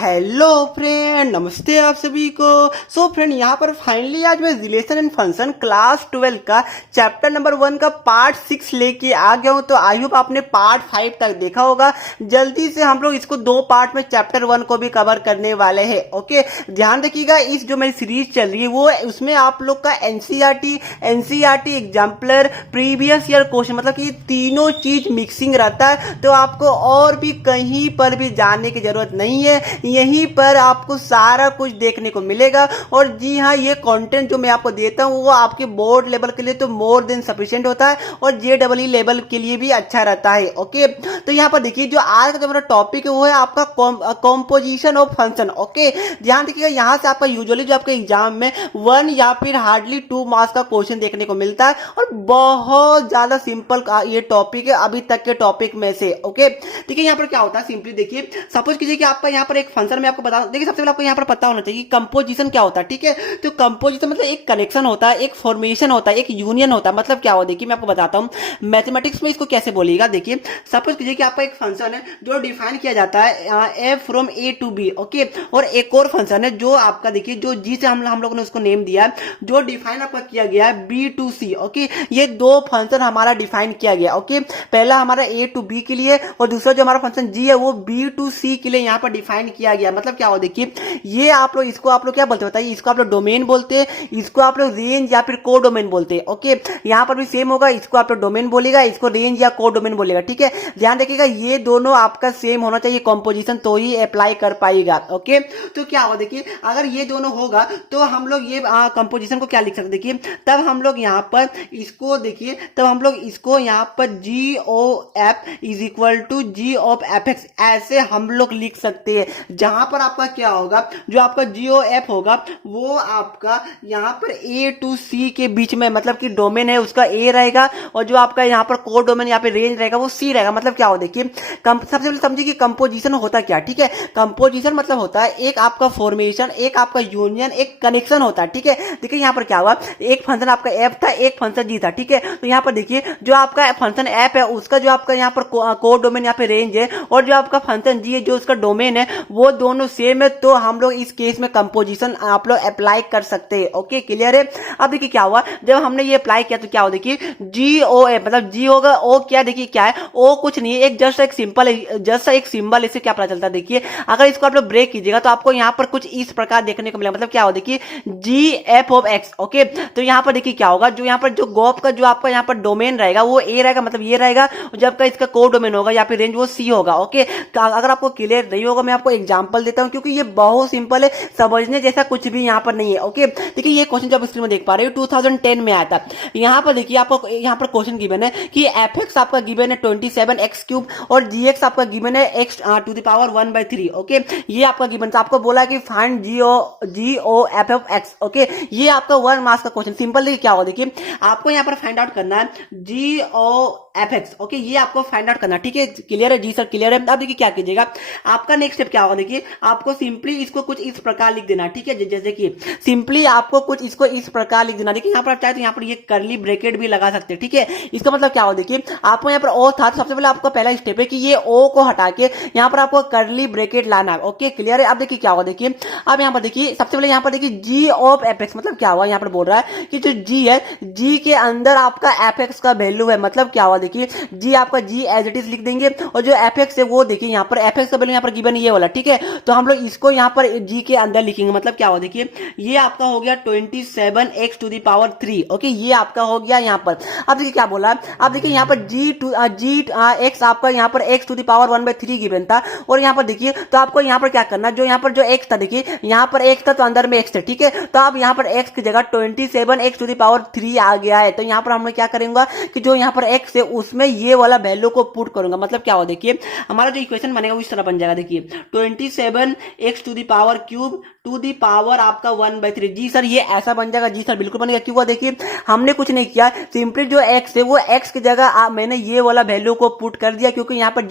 Hello friend, नमस्ते आप सभी को। सो फ्रेंड, यहाँ पर फाइनली आज मैं रिलेशन एंड फंक्शन क्लास 12 का चैप्टर नंबर 1 का पार्ट 6 लेके आ गया हूँ। तो आई होप आपने पार्ट 5 तक देखा होगा। जल्दी से हम लोग इसको 2 पार्ट में चैप्टर 1 को भी कवर करने वाले हैं। ओके, ध्यान रखिएगा, इस जो मेरी सीरीज चल रही है वो उसमें आप लोग का NCERT exemplar, previous year question, मतलब कि तीनों चीज मिक्सिंग रहता है। तो आपको और भी कहीं पर भी जाने की जरूरत नहीं है, यहीं पर आपको सारा कुछ देखने को मिलेगा। और जी हाँ, ये कंटेंट जो मैं आपको देता हूँ वो आपके बोर्ड लेवल के लिए तो मोर देन सफिशिएंट होता है और जेडब्ल्यू लेवल के लिए भी अच्छा रहता है। ओके, तो यहाँ पर देखिए, जो आज का जो मेरा टॉपिक है वो है आपका कॉम्पोजिशन ऑफ फंक्शन। ओके, ध्यान रखिएगा, यहाँ से आपका यूजुअली जो आपके एग्जाम में 1 या फिर हार्डली 2 मार्क्स का क्वेश्चन देखने को मिलता है और बहुत ज्यादा सिंपल ये टॉपिक है अभी तक के टॉपिक में से। ओके, देखिए यहाँ पर क्या होता है, सिंपली देखिए, सपोज कीजिए कि आपका यहाँ पर एक फंक्शन में आपको बता, देखिए सबसे पहले आपको यहाँ पर पता होना चाहिए कि कंपोजिशन क्या होता है। ठीक है, तो कंपोजिशन मतलब एक कनेक्शन होता है, एक फॉर्मेशन होता है, एक यूनियन होता है। मतलब क्या हो, देखिए मैं आपको बताता हूँ मैथमेटिक्स में इसको कैसे बोलिएगा। देखिए सपोज कीजिए कि आपका एक फंक्शन है जो डिफाइन किया जाता है F from A to B. Okay, और एक और फंक्शन है जो आपका, देखिए, जो जी से हम लोगों ने उसको नेम दिया है, जो डिफाइन आपका किया गया है बी टू सी। ओके, ये 2 फंक्शन हमारा डिफाइन किया गया। ओके, पहला हमारा ए टू बी के लिए और दूसरा जो हमारा फंक्शन जी है वो बी टू सी के लिए यहाँ पर डिफाइन किया गया। मतलब क्या हो, देखिए, ये आप लोग इसको आप लोग क्या बोलते हैं बताइए, इसको आप लोग डोमेन बोलते हैं, इसको आप लोग रेंज या फिर को डोमेन बोलते हैं। ओके, यहाँ पर भी सेम होगा, इसको आप लोग डोमेन बोलेगा, इसको रेंज या को डोमेन बोलेगा। ठीक है, ध्यान रखिएगा, ये दोनों आपका सेम होना चाहिए कंपोजिशन, तो ही अप्लाई कर पाएगा। ओके, तो क्या होगा, देखिए, अगर ये दोनों होगा तो हम लोग ये कंपोजिशन को क्या लिख सकते, देखिए, तब हम लोग यहाँ पर इसको, देखिए, तब हम लोग इसको यहाँ पर g O f is equal to g of f x, ऐसे हम लोग लिख सकते हैं। जहां पर आपका क्या होगा, जो आपका जीओ एफ होगा वो आपका यहाँ पर ए टू सी के बीच में, मतलब कि डोमेन है उसका ए रहेगा, और जो आपका यहाँ पर कोड डोमेन यहाँ पे रेंज रहेगा वो सी रहेगा। मतलब क्या हो, देखिए, सबसे पहले समझिए कि कंपोजिशन होता क्या। ठीक है, कंपोजिशन मतलब होता है एक आपका फॉर्मेशन, एक आपका यूनियन, एक कनेक्शन होता है। ठीक है, देखिए यहाँ पर क्या हुआ, एक फंक्शन आपका एफ था, एक फंक्शन जी था। ठीक है, तो यहाँ पर देखिए, जो आपका फंक्शन एफ है उसका जो आपका यहाँ पर कोड डोमेन यहाँ पे रेंज है, और जो आपका फंक्शन जी है जो उसका डोमेन है वो दोनों सेम है। तो हम लोग इस केस में कंपोजिशन आप लोग अप्लाई कर सकते हैं। ओके, क्लियर है। अब देखिए क्या हुआ, जब हमने ये अप्लाई किया तो क्या हो, देखिए, जी ओ ए, मतलब जी होगा ओ, क्या, देखिए क्या है, ओ कुछ नहीं है, एक जस्ट एक सिंपल, जस्ट एक सिंबल। इससे क्या पता चलता है, देखिए, अगर इसको आप लोग ब्रेक कीजिएगा तो आपको यहाँ पर कुछ इस प्रकार देखने को मिलेगा। मतलब क्या हो, देखिए, जी एफ ऑफ एक्स। ओके, तो यहाँ पर देखिए क्या होगा, जो यहाँ पर जो गोप का जो आपका यहाँ पर डोमेन रहेगा वो ए रहेगा, मतलब ये रहेगा, जबकि इसका कोड डोमेन होगा या फिर रेंज वो सी होगा। ओके, अगर आपको क्लियर नहीं होगा मैं आपको एग्जांपल देता हूं, क्योंकि ये बहुत सिंपल है, समझने जैसा कुछ भी यहाँ पर नहीं है। ओके, देखिए, ये क्वेश्चन जब स्क्रीन में देख पा रहे हो 2010 में आया था। यहाँ पर देखिए आपको यहाँ पर क्वेश्चन गिवन है कि एफ एक्स आपका गिवन है 27x³ और जी एक्स आपका गिवन है x to the power 1/3। Okay, ये आपका गिवन था, आपको बोला कि find G O F of X. Okay, ये आपका 1 मार्क्स का क्वेश्चन। सिंपल देखिए क्या होगा, देखिए, आपको यहाँ पर फाइंड आउट करना है जी ओ एफ एक्स। ओके, ये आपको फाइंड आउट करना। ठीक है, क्लियर है जी सर, क्लियर है। अब देखिए क्या कीजिएगा, आपका नेक्स्ट स्टेप क्या होगा, देखिए, आपको सिंपली इसको कुछ इस प्रकार लिख देना। ठीक है, जैसे कि सिंपली आपको कुछ इसको इस प्रकार लिख देना। देखिए, यहाँ पर आप चाहे तो यहाँ पर ये करली ब्रैकेट भी लगा सकते हैं। ठीक है, इसका मतलब क्या होगा, देखिए, आपको यहाँ पर ओ था तो सबसे पहले आपका पहला स्टेप है कि ये ओ को हटा के यहाँ पर आपको करली ब्रैकेट लाना है। ओके, क्लियर है। अब देखिए क्या होगा, देखिए, अब यहाँ पर देखिए, सबसे पहले यहाँ पर देखिए जी ऑफ एफ एक्स, मतलब क्या हुआ, यहाँ पर बोल रहा है कि जो जी है, जी के अंदर आपका एफ एक्स का वैल्यू है। मतलब क्या हुआ, देखिए, जी आपका जी एज इट इज लिख देंगे, और जो एफ एक्स है वो देखिए यहाँ पर एफ एक्स का वैल्यू यहाँ पर गिवन ये वाला। ठीक है, तो हम लोग इसको यहाँ पर जी के अंदर लिखेंगे। मतलब क्या हुआ, देखिए, ये आपका हो गया 27x to the power 3। Okay, ये आपका हो गया यहाँ पर। अब देखिए क्या बोला, अब देखिए यहाँ पर जी एक्स आपका यहाँ पर x to the power 1/3 given था, और यहाँ पर देखिए, तो आपको यहाँ पर क्या करना, जो यहाँ पर जो x था, देखिए यहाँ पर x था तो अंदर में x था। ठीक है, तो आप यहाँ पर x की जगह 27x टू द पावर 3 आ गया है, तो यहाँ पर हम लोग क्या करेंगे कि जो यहाँ पर x है उसमें ये वाला वैल्यू को पुट करूंगा। मतलब क्या हो, देखिए, हमारा जो इक्वेशन बनेगा उस तरह बन जाएगा, देखिए, 27x to the power cube to the power आपका 1/3। जी सर ये ऐसा बन जाएगा। जी सर बिल्कुल बनेगा। क्यों? देखिए हमने कुछ नहीं किया, सिंपली जो x है वो x की जगह मैंने ये वाला वैल्यू को पुट कर दिया, क्योंकि यहाँ पर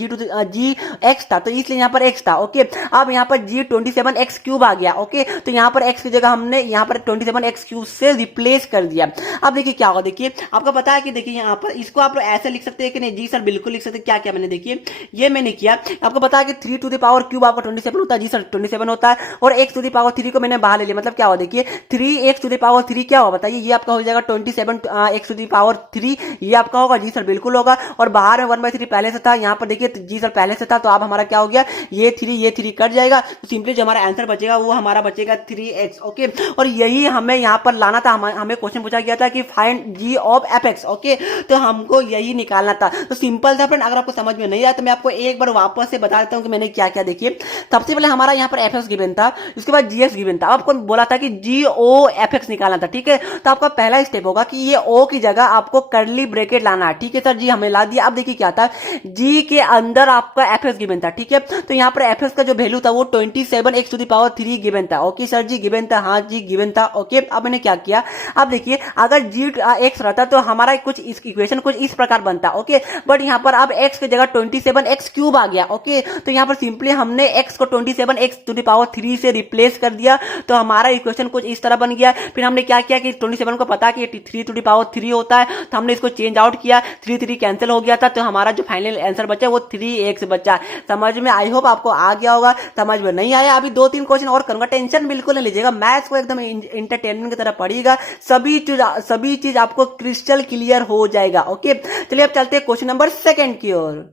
जी x था तो इसलिए यहाँ पर x था। ओके, अब यहाँ पर जी 27x³ आ गया। ओके, तो यहाँ पर x की जगह हमने यहाँ पर 27x³ से रिप्लेस कर दिया। अब देखिए क्या होगा, देखिए आपको पता है कि देखिए यहाँ पर इसको आप ऐसे लिख सकते हैं कि नहीं? जी सर बिल्कुल लिख सकते हैं। क्या क्या मैंने देखिए ये मैंने किया, आपको पता है कि 3³ आपका 27 होता है। जी सर 27 होता है, और x³ को मैंने बाहर ले लिया, मतलब क्या हुआ देखिए 3x³ क्या होगा बताइए? ये आपका हो जाएगा 27x3, ये आपका होगा। जी सर बिल्कुल होगा। और बाहर में 1/3 पहले से था, यहाँ पर देखिए जी सर पहले से था, तो अब हमारा क्या हो गया, ये 3 कट जाएगा, तो सिंपली जो हमारा आंसर बचेगा वो हमारा बचेगा 3x। ओके, और यही हमें यहाँ पर लाना था। हमें क्वेश्चन पूछा गया था कि find G of fx। Okay, तो हमको यही निकालना था। तो सिंपल था फ्रेंड। अगर आपको समझ में नहीं आया तो मैं आपको एक बार वापस से बता देता हूँ कि मैंने क्या क्या। देखिए सबसे पहले हमारा यहाँ पर fx गिवन था, उसके बाद gx गिवन था। आपको बोला था कि GOFX निकालना था। ठीक है, तो आपका पहला स्टेप होगा कि ये ओ की जगह आपको कर्ली ब्रैकेट लाना है। ठीक है सर, जी हमें ला दिया। अब देखिए क्या था, जी के अंदर आपका fx गिवन था। ठीक है, तो यहाँ पर fx का जो वैल्यू था वो 27x³ गिवन था। ओके सर जी गिवन था, हाँ जी गिवन था। ओके, अब मैंने क्या किया, अब देखिए अगर जी x रहता तो हमारा कुछ इस इक्वेशन कुछ इस प्रकार बनता। ओके, बट यहाँ पर अब x की जगह 27x³ आ गया। ओके, तो यहाँ पर सिंपली हमने x को 27x³ से रिप्लेस कर दिया, तो हमारा इक्वेशन कुछ इस तरह बन गया। फिर हमने क्या किया कि 27 को पता कि 3³ होता है, तो हमने इसको चेंज आउट किया, 3 कैंसिल हो गया था, तो हमारा जो फाइनल आंसर बचा वो 3x बचा। समझ में आई होप आपको आ गया होगा। समझ में नहीं आया अभी 2-3 क्वेश्चन और करूंगा, टेंशन बिल्कुल नहीं लीजिएगा। मैथ्स को एकदम इंटरटेनमेंट की तरह पढ़िएगा, सभी चीज आपको क्रिस्टल क्लियर हो जाएगा। ओके, चलिए अब चलते हैं क्वेश्चन नंबर 2 की ओर।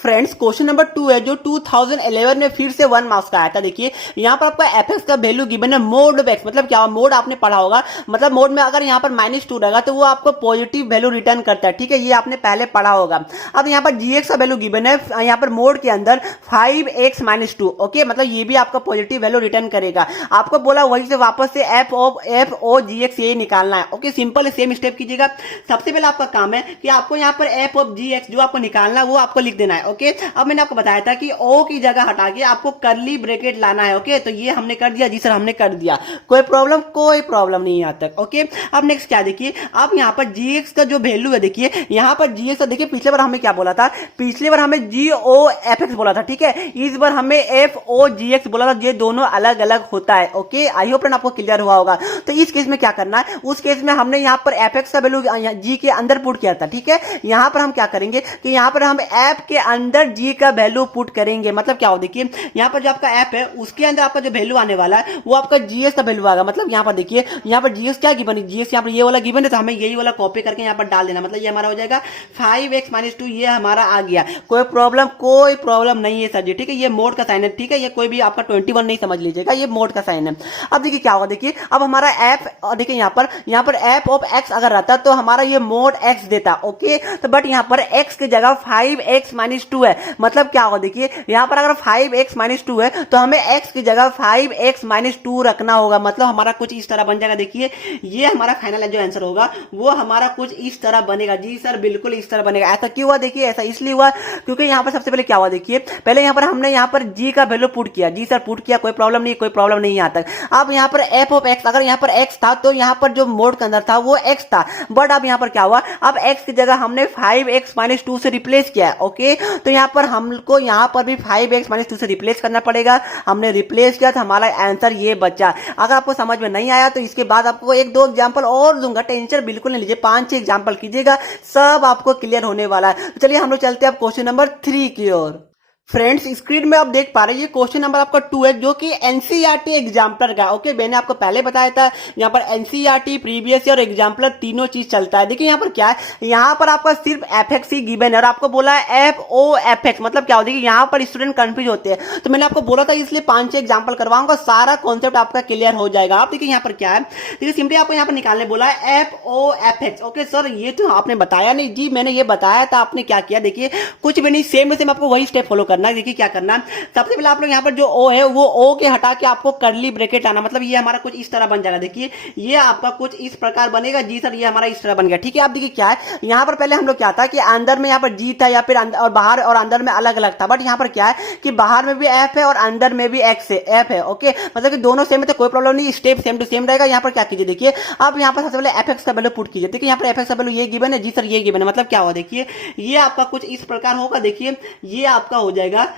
फ्रेंड्स क्वेश्चन नंबर 2 है जो 2011 में फिर से 1 मार्क्स का आया था। देखिए यहाँ पर आपका fx का वैल्यू गिवन है मोड ऑफ x। मतलब क्या, मोड आपने पढ़ा होगा, मतलब मोड में अगर यहाँ पर -2 रहेगा तो वो आपको पॉजिटिव वैल्यू रिटर्न करता है। ठीक है, ये आपने पहले पढ़ा होगा। अब यहाँ पर gx का वैल्यू गिवन है, यहाँ पर मोड के अंदर 5x-2। ओके, मतलब ये भी आपका पॉजिटिव वैल्यू रिटर्न करेगा। आपको बोला वही से वापस से f o gx ये निकालना है। ओके, सिंपल सेम स्टेप कीजिएगा। सबसे पहले आपका काम है कि आपको यहाँ पर f of gx जो आपको निकालना है वो आपको लिख देना है। ओके, अब मैंने आपको बताया था कि ओ की जगह हटा के आपको कर्ली ब्रैकेट लाना है। ओके, तो ये हमने कर दिया। जी सर हमने कर दिया, कोई प्रॉब्लम नहीं यहाँ तक। ओके, अब नेक्स्ट क्या देखिए, अब यहाँ पर gx का जो वैल्यू है, देखिए यहाँ पर gx का देखिए पिछले बार हमें क्या बोला था, पिछले बार हमें GOFX बोला था। ठीक है, इस बार हमें FOGX बोला था, ये दोनों अलग अलग होता है। ओके, आई होप आपको क्लियर हुआ होगा। तो इस केस में क्या करना है, उस केस में हमने यहाँ पर fx का वैल्यू g के अंदर पुट किया था। ठीक है, यहाँ पर हम क्या करेंगे कि यहाँ पर हम f के अंदर g का वैल्यू पुट करेंगे। मतलब क्या हो, देखिए यहाँ पर जो आपका ऐप है उसके अंदर आपका जो वैल्यू आने वाला है वो आपका जीएस का वैल्यू आएगा। मतलब यहाँ पर देखिए यहाँ पर जीएस क्या गिवन है, जीएस यहाँ पर ये वाला गिवन है, तो हमें यही वाला कॉपी करके यहाँ पर डाल देना। मतलब ये हमारा हो जाएगा 5x-2, ये हमारा आ गया। कोई प्रॉब्लम नहीं है सर जी। ठीक है, ये मोड का साइन है। ठीक है, ये कोई भी आपका 21 नहीं समझ लीजिएगा, ये मोड का साइन है। अब देखिए क्या होगा, देखिए अब हमारा ऐप, देखिए यहाँ पर ऐप ऑफ x अगर रहता तो हमारा ये मोड x देता। ओके, तो बट यहाँ पर x की जगह 5x-2 है। मतलब क्या होगा, देखिए यहाँ पर अगर 5x-2 है तो हमें x की जगह 5x-2 रखना होगा। मतलब हमारा कुछ इस तरह बन जाएगा। देखिए ये हमारा फाइनल जो आंसर होगा वो हमारा कुछ इस तरह बनेगा। जी सर बिल्कुल इस तरह बनेगा। ऐसा क्यों हुआ, देखिए ऐसा इसलिए हुआ क्योंकि यहाँ पर सबसे पहले क्या हुआ, देखिए पहले यहाँ पर हमने यहाँ पर g का वैल्यू पुट किया। जी सर पुट किया, कोई प्रॉब्लम नहीं यहाँ तक। अब यहाँ पर f ऑफ x, अगर यहाँ पर x था तो यहाँ पर जो मोड के अंदर था वो x था, बट अब यहाँ पर क्या हुआ, अब x की जगह हमने 5x-2 से रिप्लेस किया। ओके, तो यहाँ पर हमको यहाँ पर भी 5x-2 से रिप्लेस करना पड़ेगा। हमने रिप्लेस किया तो हमारा आंसर ये बचा। अगर आपको समझ में नहीं आया तो इसके बाद आपको 1-2 एग्जांपल और दूंगा, टेंशन बिल्कुल नहीं लीजिए, 5-6 एग्जांपल कीजिएगा, सब आपको क्लियर होने वाला है। तो चलिए हम लोग चलते हैं अब क्वेश्चन नंबर 3 की ओर। फ्रेंड्स स्क्रीन में आप देख पा रहे हैं ये क्वेश्चन नंबर आपका 2 है जो कि एनसीईआरटी एग्जाम्पलर का। ओके, मैंने आपको पहले बताया था यहाँ पर एनसीईआरटी, प्रीवियस ईयर और एग्जाम्पलर तीनों चीज चलता है। देखिए यहाँ पर क्या है, यहाँ पर आपका सिर्फ एफएक्स ही गिवन है और आपको बोला है FOFX। मतलब क्या हो, देखिए यहाँ पर स्टूडेंट कंफ्यूज होते हैं, तो मैंने आपको बोला था इसलिए 5-6 एग्जाम्पल करवाऊंगा, सारा कॉन्सेप्ट आपका क्लियर हो जाएगा। आप देखिए यहाँ पर क्या है, देखिए सिंपली आपको यहाँ पर निकालने बोला है FOFX। ओके सर ये तो आपने बताया नहीं। जी मैंने ये बताया था, आपने क्या किया, देखिए कुछ भी नहीं, सेम आपको वही स्टेप फॉलो करना करना है। देखिए क्या करना है, सबसे पहले आप लोग यहाँ पर जो ओ है वो ओ के हटा के आपको कर्ली ब्रैकेट लाना, मतलब ये हमारा कुछ इस तरह बन जाएगा। देखिए ये आपका कुछ इस प्रकार बनेगा। जी सर, ये हमारा इस तरह बन गया। ठीक है, आप देखिए क्या है, यहाँ पर पहले हम लोग क्या था कि अंदर में यहाँ पर जी था या फिर और बाहर और अंदर में अलग अलग था, बट यहाँ पर क्या है कि बाहर में भी एफ है और अंदर में भी एक्स है, एफ है। ओके, मतलब कि दोनों सेम है तो कोई प्रॉब्लम नहीं, स्टेप सेम टू सेम रहेगा। यहाँ पर क्या कीजिए, देखिए आप यहाँ पर सबसे पहले एफ एक्स का वैल्यू पुट कीजिए। देखिए यहाँ पर एफ एक्स का वैल्यू ये गिवन है। जी सर, ये गिवन है, मतलब क्या हुआ, देखिए ये आपका कुछ इस प्रकार होगा। देखिए ये आपका हो जाएगा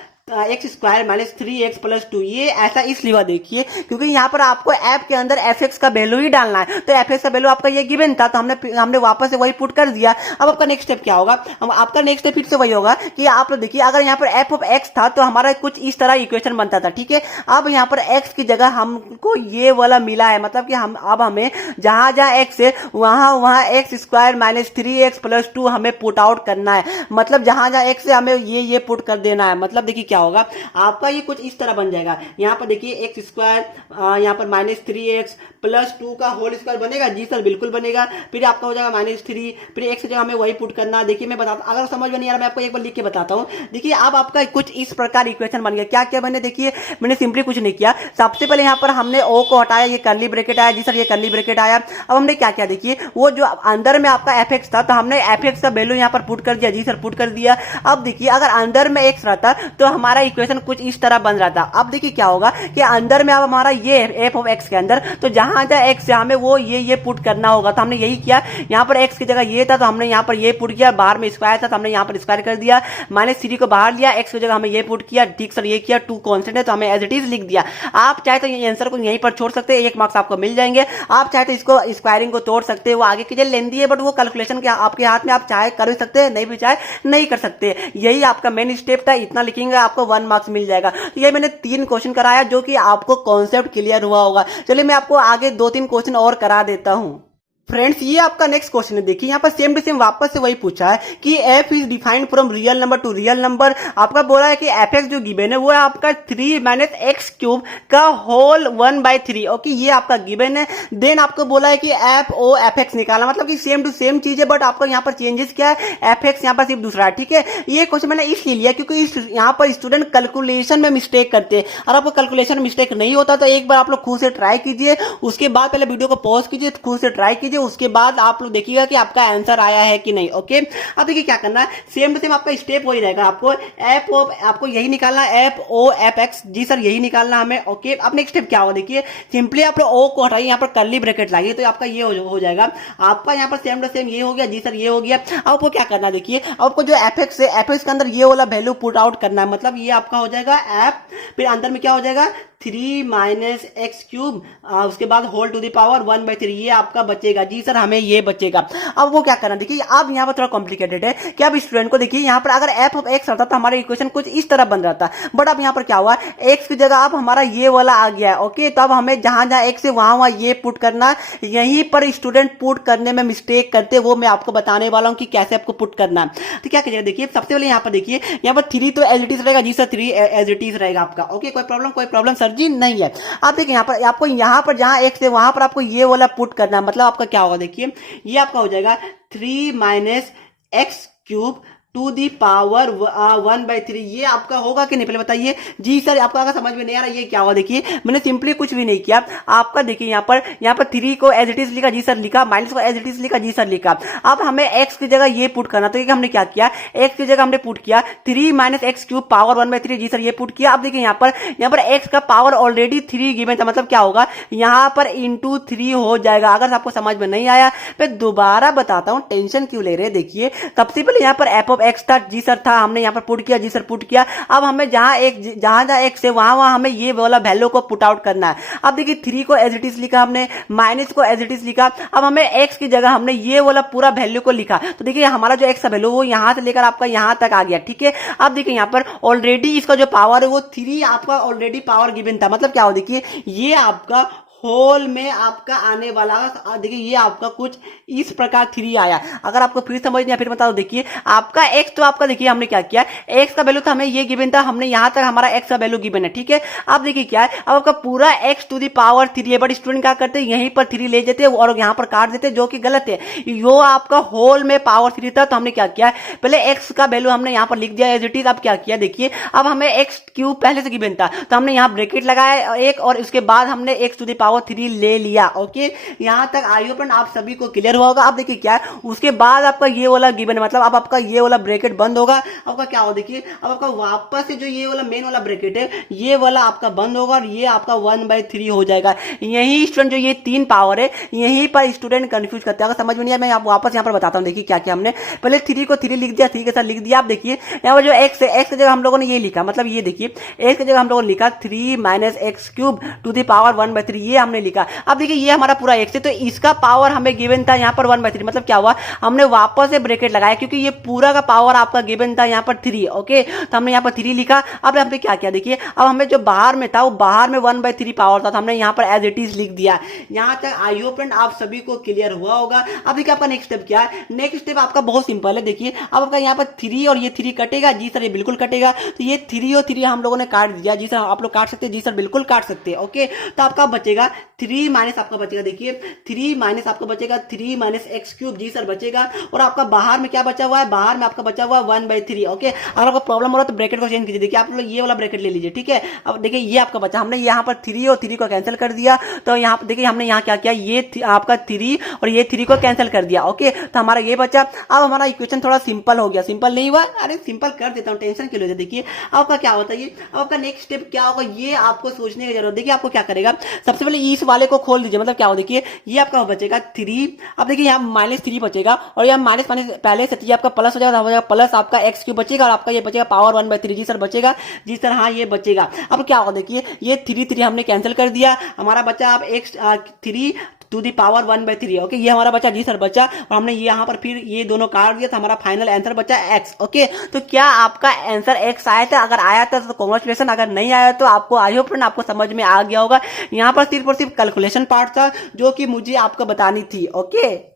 x square minus 3x plus 2। ये ऐसा इसलिए हुआ देखिए क्योंकि यहाँ पर आपको एफ के अंदर एफ एक्स का वैल्यू ही डालना है, तो एफ एक्स का वैल्यू आपका ये गिवन था, तो हमने वापस से वही पुट कर दिया। अब आपका नेक्स्ट स्टेप क्या होगा, आपका नेक्स्ट स्टेप फिर से वही होगा कि आप लोग देखिए अगर यहाँ पर एफ ऑफ एक्स था तो हमारा कुछ इस तरह इक्वेशन बनता था। ठीक है, अब यहाँ पर एक्स की जगह हमको ये वाला मिला है, मतलब कि अब हमें जहां जहां एक्स है वहां x square minus 3x plus 2 हमें पुट आउट करना है, मतलब जहां जहां एक्स है हमें ये पुट कर देना है। मतलब देखिए क्या होगा, आपका ये कुछ इस तरह बन जाएगा। यहाँ पर देखिए एक्स स्क्वायर यहाँ पर माइनस 3x प्लस 2 का होल स्क्वायर बनेगा। जी सर, बिल्कुल बनेगा। फिर आपका हो जाएगा -3, फिर एक्स की जगह हमें वही पुट करना। देखिए मैं बताता, अगर समझ में नहीं आ रहा मैं आपको एक बार लिख के बताता हूँ। देखिए अब आपका कुछ इस प्रकार इक्वेशन बन गया। क्या क्या बने, देखिए मैंने सिंपली कुछ नहीं किया। सबसे पहले यहाँ पर हमने ओ को हटाया, ये कर्ली ब्रैकेट आया। जी सर, ये कर्ली ब्रैकेट आया। अब हमने क्या किया, देखिए वो जो अंदर में आपका एफ एक्स था तो हमने एफ एक्स का वैल्यू यहाँ पर पुट कर दिया। जी सर, पुट कर दिया। अब देखिए अगर अंदर में एक्स रहता तो हमारा इक्वेशन कुछ इस तरह बन रहा था। अब देखिए क्या होगा कि अंदर में अब हमारा ये एफ ऑफ एक्स के अंदर, तो जहां जहां एक्स है हमें वो ये पुट करना होगा। तो हमने यही किया, यहाँ पर एक्स की जगह ये था तो हमने यहाँ पर ये पुट किया, बाहर में स्क्वायर था तो हमने यहाँ पर स्क्वायर कर दिया, -3 को बाहर लिया, एक्स की जगह हमें ये पुट किया। ठीक सर, ये किया, 2 कांस्टेंट है तो हमें एज इट इज लिख दिया। आप चाहे तो ये आंसर को यहीं पर छोड़ सकते हैं, 1 मार्क्स आपको मिल जाएंगे। आप चाहे तो इसको स्क्वायरिंग को तोड़ सकते हैं, वो आगे की लेंदी है, बट वो कैलकुलेशन के आपके हाथ में, आप चाहे कर भी सकते हैं, नहीं भी चाहे नहीं कर सकते। यही आपका मेन स्टेप था, इतना लिखेंगे आपको 1 मार्क्स मिल जाएगा। तो ये मैंने 3 क्वेश्चन कराया जो कि आपको कॉन्सेप्ट क्लियर हुआ होगा। चलिए मैं आपको आगे 2-3 क्वेश्चन और करा देता हूं। फ्रेंड्स ये आपका नेक्स्ट क्वेश्चन है। देखिए यहाँ पर सेम टू सेम वापस से वही पूछा है कि f is defined from real number two real number. आपका बोला है कि एफ एक्स जो गिवन है वो है आपका 3 माइनस एक्स क्यूब का होल 1/3। ओके, ये आपका गिवन है। देन आपको बोला है कि एफ ओ एफ एक्स निकालना, मतलब कि सेम टू सेम चीज है, बट आपको यहाँ पर चेंजेस क्या है, एफ एक्स यहाँ पर सिर्फ दूसरा है। ठीक है, ये क्वेश्चन मैंने इसलिए लिया क्योंकि यहाँ पर स्टूडेंट कैलकुलेशन में मिस्टेक करते हैं, और आपको कैलकुलेशन में मिस्टेक नहीं होता तो एक बार आप लोग खुद से ट्राई कीजिए, उसके बाद पहले वीडियो को पॉज कीजिए, खुद से ट्राई कीजिए, उसके बाद आप लोग देखिएगा कि आपका आंसर आया है कि नहीं। ओके, अब देखिए क्या करना है, सेम टू सेम आपका स्टेप वही रहेगा। आपको एफ ओ आपको यही निकालना है, एफ ओ एफ एक्स। जी सर, यही निकालना हमें। ओके, अब नेक्स्ट स्टेप क्या होगा, देखिए सिंपली आप ओ को हटाइए, यहाँ पर कर्ली ब्रैकेट लाइए तो आपका ये हो जाएगा। आपका यहाँ पर सेम टू सेम ये हो गया। जी सर, ये हो गया। अब आपको क्या करना है, देखिए आपको जो एफ एक्स है, एफ एक्स के अंदर ये वाला वैल्यू पुट आउट करना है, मतलब ये आपका हो जाएगा एफ, फिर अंदर में क्या हो जाएगा 3 माइनस एक्स क्यूब, उसके बाद होल टू द पावर 1/3, ये आपका बचेगा। जी सर, हमें ये बचेगा। अब वो क्या करना, देखिए अब यहाँ पर थोड़ा कॉम्प्लिकेटेड है कि अब स्टूडेंट को देखिए यहाँ पर अगर एफ ऑफ एक्स रहता तो हमारा इक्वेशन कुछ इस तरह बन रहा था, बट अब यहाँ पर क्या हुआ, एक्स की जगह अब हमारा ये वाला आ गया है। ओके, तो अब हमें जहां जहां एक्स है वहां ये पुट करना। यहीं पर स्टूडेंट पुट करने में मिस्टेक करते, वो मैं आपको बताने वाला हूं कि कैसे आपको पुट करना है। तो क्या कीजिएगा, देखिए सबसे पहले यहाँ पर देखिए, यहाँ पर 3 तो एज इट इज रहेगा। जी सर, 3 एज इट इज रहेगा आपका। ओके, कोई प्रॉब्लम सर जी नहीं है। आप देखिए यहाँ पर आपको यहाँ पर जहां एक्स है वहां पर आपको ये वाला पुट करना है, मतलब आपका क्या होगा, देखिए ये आपका हो जाएगा 3 minus X cube to the power 1/3। ये आपका होगा कि नहीं पहले बताइए। जी सर, आपको अगर समझ में नहीं आ रहा ये क्या होगा, देखिए मैंने सिंपली कुछ भी नहीं किया। आपका देखिए यहाँ पर 3 को एज इट इज लिखा, जी सर लिखा, माइनस को एज इट इज लिखा, जी सर लिखा। अब हमें एक्स की जगह ये पुट करना, तो ये हमने क्या किया, एक्स की जगह हमने पुट किया 3 माइनस एक्स क्यूब पावर 1/3। जी सर, ये पुट किया। अब देखिए यहाँ पर एक्स का पावर ऑलरेडी 3 गिवन था, मतलब क्या होगा, यहाँ पर इंटू 3 हो जाएगा। अगर आपको समझ में नहीं आया मैं दोबारा बताता हूँ, टेंशन क्यों ले रहे। देखिए सबसे पहले यहाँ पर एफ ऑफ एक्स था, जी सर था, हमने यहाँ पर पुट किया, जी सर पुट किया। अब हमें जहां एक्स है वहां हमें ये वाला वैल्यू को पुट आउट करना है। अब देखिए 3 को एज इट इज लिखा हमने, माइनस को एज इट इज लिखा। अब हमें एक्स की जगह हमने ये वाला पूरा वैल्यू को लिखा, तो देखिए हमारा जो एक्स का वैल्यू वो यहां से लेकर आपका यहां तक आ गया। ठीक है, अब देखिए यहाँ पर ऑलरेडी इसका जो पावर है वो 3 आपका ऑलरेडी पावर गिवन था, मतलब क्या हो, देखिए ये आपका होल में आपका आने वाला, देखिए ये आपका कुछ इस प्रकार 3 आया। अगर आपको फिर समझ नहीं, फिर बता दो, देखिए आपका x, तो आपका देखिए हमने क्या किया, x का वैल्यू था हमें ये गिवन था, हमने यहां तक हमारा x का वैल्यू गिवन है, ठीक है। अब देखिए क्या है, अब आपका पूरा x टू दी पावर 3 है, बट स्टूडेंट क्या करते हैं, यहीं पर 3 ले जाते हैं और यहां पर काट देते हैं, जो कि गलत है। यो आपका होल में पावर 3 था, तो हमने क्या किया, पहले x का वैल्यू हमने यहां पर लिख दिया एज इट इज। अब क्या किया, देखिए अब हमें x क्यूब पहले से गिवन था, तो हमने यहां ब्रैकेट लगाया एक, और उसके बाद हमने x टू दी पावर 3 ले लिया। ओके, यहां तक आई होप आप सभी को क्लियर हुआ होगा। अब देखिए क्या है, उसके बाद आपका ये वाला गिवन है, मतलब अब आपका ये वाला ब्रैकेट बंद होगा। आपका क्या होगा, देखिए अब आपका वापस से जो ये वाला मेन वाला ब्रैकेट है, ये वाला आपका बंद होगा और ये आपका 1/3 हो जाएगा। यही स्टूडेंट जो ये 3 पावर है, यहीं पर स्टूडेंट कंफ्यूज करते हैं। अगर समझ में नहीं आया, मैं आप वापस यहाँ पर बताता हूँ। देखिए क्या क्या हमने पहले 3 को 3 लिख दिया, 3 के साथ लिख दिया। आप देखिए यहाँ पर जो x है, x की जगह हम लोगों ने ये लिखा, मतलब ये देखिए x की जगह हम लोगों ने लिखा 3 - x³ टू दी पावर 1/3, ये हमने लिखा। अब देखिए ये हमारा पूरा x है, तो इसका पावर हमें गिवन था यहाँ पर 1/3, मतलब क्या हुआ, हमने वापस से ब्रैकेट लगाया, क्योंकि ये पूरा का पावर आपका गिवन था यहाँ पर 3। ओके, तो हमने यहाँ पर 3 लिखा। अब हमने क्या किया, देखिए अब हमें जो बाहर में था, वो बाहर में 1/3 पावर था, तो हमने यहाँ पर एज इट इज लिख दिया। यहाँ तक आई होप फ्रेंड आप सभी को क्लियर हुआ होगा। अब देखिए आपका नेक्स्ट स्टेप क्या है, नेक्स्ट स्टेप आपका बहुत सिंपल है। देखिए अब आपका यहाँ पर 3 और ये 3 कटेगा, जी सर ये बिल्कुल कटेगा, तो ये 3 और 3 हम लोगों ने काट दिया। जी सर आप लोग काट सकते हैं, जी सर बिल्कुल काट सकते हैं। ओके, तो आपका बचेगा 3 माइनस आपका बचेगा, देखिए 3 माइनस आपका बचेगा 3 - x³, जी सर बचेगा। और आपका बाहर में क्या बचा हुआ है, बाहर में आपका बचा हुआ है 1/3। ओके, अगर आपको प्रॉब्लम हो रहा है तो ब्रैकेट को चेंज कीजिए। देखिए आप लोग ये वाला ब्रैकेट ले लीजिए, ठीक है। अब देखिए ये आपका बचा, हमने यहाँ पर 3 और 3 को कैंसिल कर दिया, तो यहाँ देखिए हमने यहाँ क्या किया, ये आपका 3 और ये 3 को कैंसिल कर दिया। ओके, तो हमारा ये बचा। अब हमारा इक्वेशन थोड़ा सिंपल हो गया, सिंपल नहीं हुआ, अरे सिंपल कर देता हूँ, टेंशन क्यों लेते। देखिए आपका क्या होता है, ये आपका नेक्स्ट स्टेप क्या होगा, ये आपको सोचने की जरूरत। देखिए आपको क्या करेगा, सबसे पहले इस वाले को खोल दीजिए, मतलब क्या हो, देखिए ये आपका बचेगा 3। अब देखिए यहाँ -3 बचेगा, और यहाँ माइनस पहले से ये आपका प्लस हो जाएगा, प्लस आपका x³ बचेगा, और आपका ये बचेगा पावर 1/3। जी सर बचेगा, जी सर हाँ ये बचेगा। अब क्या होगा, देखिए ये 3 हमने कैंसिल कर दिया, हमारा बचा अब x³ to the power 1/3। Okay, ये हमारा बचा, जी सर बचा, और हमने ये यहाँ पर फिर ये दोनों काट दिया, तो हमारा फाइनल आंसर बचा x। ओके, तो क्या आपका आंसर x आया था? अगर आया था तो कांग्रेचुलेशन, अगर नहीं आया तो आपको आई होप फ्रेंड आपको समझ में आ गया होगा। यहाँ पर सिर्फ और सिर्फ कैलकुलेशन पार्ट था जो कि मुझे आपको बतानी थी। ओके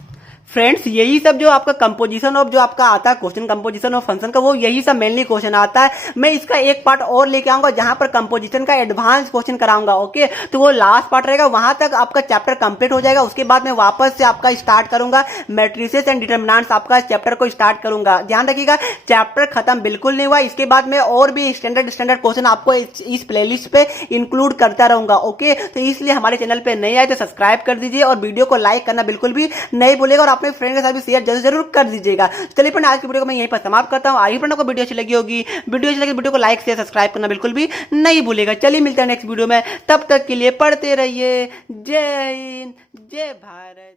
फ्रेंड्स, यही सब जो आपका कंपोजिशन ऑफ जो आपका आता है क्वेश्चन, कंपोजिशन ऑफ फंक्शन का, वो यही सब मेनली क्वेश्चन आता है। मैं इसका एक पार्ट और लेके आऊंगा जहां पर कंपोजिशन का एडवांस क्वेश्चन कराऊंगा। ओके, तो वो लास्ट पार्ट रहेगा, वहां तक आपका चैप्टर कंप्लीट हो जाएगा। उसके बाद मैं वापस से आपका स्टार्ट करूंगा मैट्रिसेस एंड डिटरमिनेंट्स, आपका चैप्टर को स्टार्ट करूंगा। ध्यान रखिएगा चैप्टर खत्म बिल्कुल नहीं हुआ, इसके बाद मैं और भी स्टैंडर्ड क्वेश्चन आपको इस प्लेलिस्ट पे इंक्लूड करता रहूंगा। ओके, तो इसलिए हमारे चैनल पे नए आए तो सब्सक्राइब कर दीजिए, और वीडियो को लाइक करना बिल्कुल भी नहीं भूलेगा, और अपने फ्रेंड के साथ भी शेयर जरूर कर दीजिएगा। चलिए फ्रेंड, आज की वीडियो को मैं यहीं पर समाप्त करता हूं। आई फ्रेंड को वीडियो अच्छी लगी होगी, वीडियो अच्छी लगी वीडियो को लाइक शेयर सब्सक्राइब करना बिल्कुल भी नहीं भूलेगा। चलिए मिलते हैं नेक्स्ट वीडियो में, तब तक के लिए पढ़ते रहिए। जय हिंद, जय भारत।